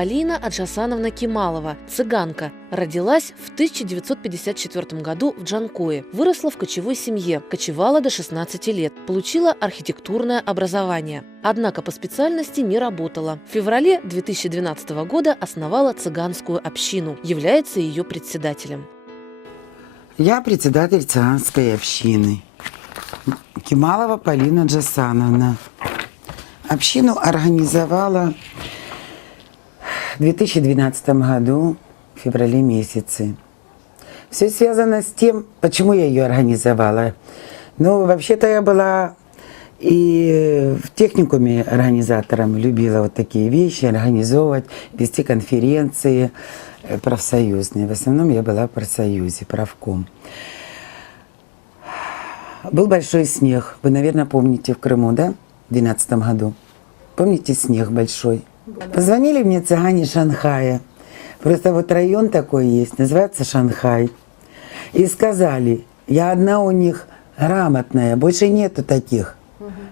Полина Аджасановна Кемалова, цыганка. Родилась в 1954 году в Джанкое. Выросла в кочевой семье, кочевала до 16 лет, получила архитектурное образование. Однако по специальности не работала. В феврале 2012 года основала цыганскую общину, является ее председателем. Я председатель цыганской общины. Кемалова Полина Джасановна. Общину организовала в 2012 году, в феврале месяце. Все связано с тем, почему я ее организовала. Ну, вообще-то я была и в техникуме организатором, любила вот такие вещи, организовывать, вести конференции э, профсоюзные. В основном я была в профсоюзе, правком. Был большой снег. Вы, наверное, помните в Крыму, да? В 2012 году. Помните снег большой? Позвонили мне цыгане Шанхая. Просто вот район такой есть, называется Шанхай. И сказали, я одна у них грамотная, больше нету таких.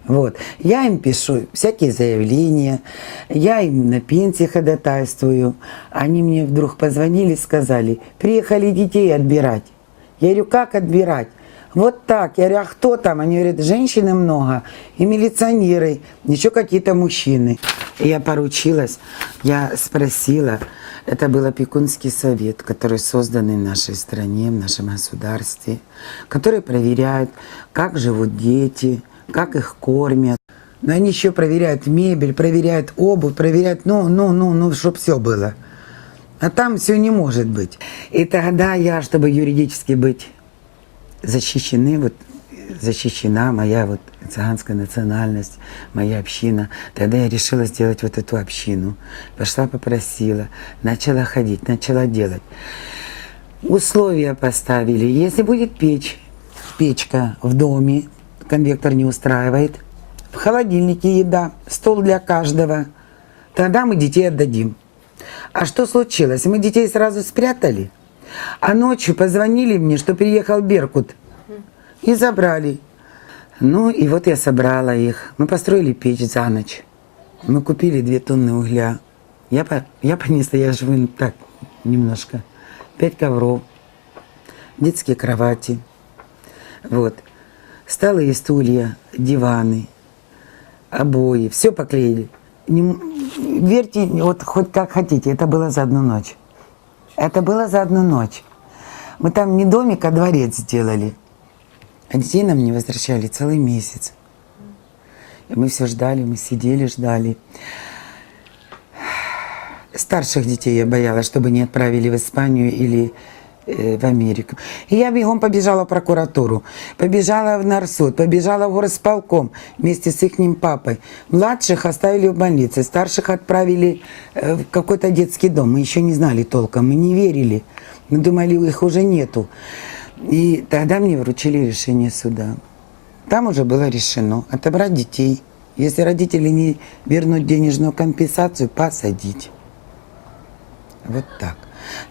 Вот. Я им пишу всякие заявления, я им на пенсии ходатайствую. Они мне вдруг позвонили и сказали, приехали детей отбирать. Я говорю, как отбирать? Вот так. Я говорю, а кто там? Они говорят, женщины много и милиционеры, еще какие-то мужчины. И я поручилась, я спросила, это был опекунский совет, который созданный в нашей стране, в нашем государстве, который проверяет, как живут дети, как их кормят. Но они еще проверяют мебель, проверяют обувь, проверяют, ну, ну, ну, ну, чтобы все было. А там все не может быть. И тогда я, чтобы юридически быть защищены, вот защищена моя вот цыганская национальность, моя община. Тогда я решила сделать вот эту общину. Пошла, попросила, начала ходить, начала делать. Условия поставили. Если будет печь, печка в доме, конвектор не устраивает, в холодильнике еда, стол для каждого, тогда мы детей отдадим. А что случилось? Мы детей сразу спрятали, а ночью позвонили мне, что приехал Беркут и забрали. Ну и вот я собрала их. Мы построили печь за ночь. Мы купили две тонны угля. Я, по, я понесла, я живу так немножко. Пять ковров, детские кровати. Вот. Столы и стулья, диваны, обои. Все поклеили. Не, верьте, вот хоть как хотите, это было за одну ночь. Это было за одну ночь. Мы там не домик, а дворец сделали. А детей нам не возвращали целый месяц. И мы все ждали, мы сидели, ждали. Старших детей я боялась, чтобы не отправили в Испанию или в Америку. И я бегом побежала в прокуратуру, побежала в Нарсуд, побежала в горосполком вместе с их папой. Младших оставили в больнице, старших отправили в какой-то детский дом. Мы еще не знали толком, мы не верили. Мы думали, их уже нету. И тогда мне вручили решение суда. Там уже было решено отобрать детей. Если родители не вернут денежную компенсацию, посадить. Вот так.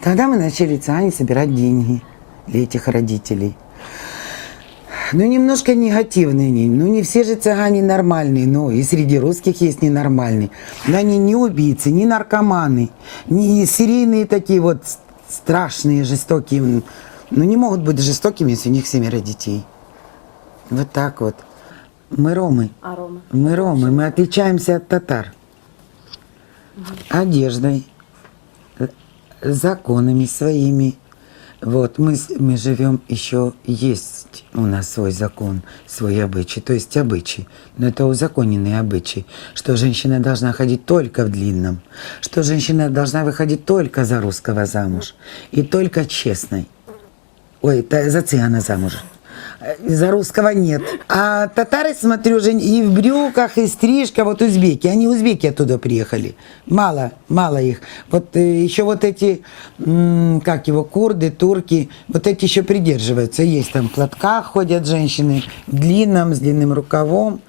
Тогда мы начали ЦАНИ собирать деньги для этих родителей. Ну, немножко негативные они. Ну, не все же цыгане нормальные, но и среди русских есть ненормальные. Но они не убийцы, не наркоманы, не серийные такие вот страшные, жестокие ну, не могут быть жестокими, если у них семеро детей. Вот так вот. Мы ромы. А Рома? Мы ромы. Мы отличаемся от татар. Одеждой, законами своими. Вот, мы, мы живем еще, есть у нас свой закон, свой обычай, то есть обычай, но это узаконенные обычаи, что женщина должна ходить только в длинном, что женщина должна выходить только за русского замуж и только честной. Ой, за цыгана замуж. За русского нет. А татары, смотрю, уже и в брюках, и стрижка, вот узбеки. Они узбеки оттуда приехали. Мало, мало их. Вот э, еще вот эти, как его, курды, турки, вот эти еще придерживаются. Есть там в платках ходят женщины, в длинном, с длинным рукавом.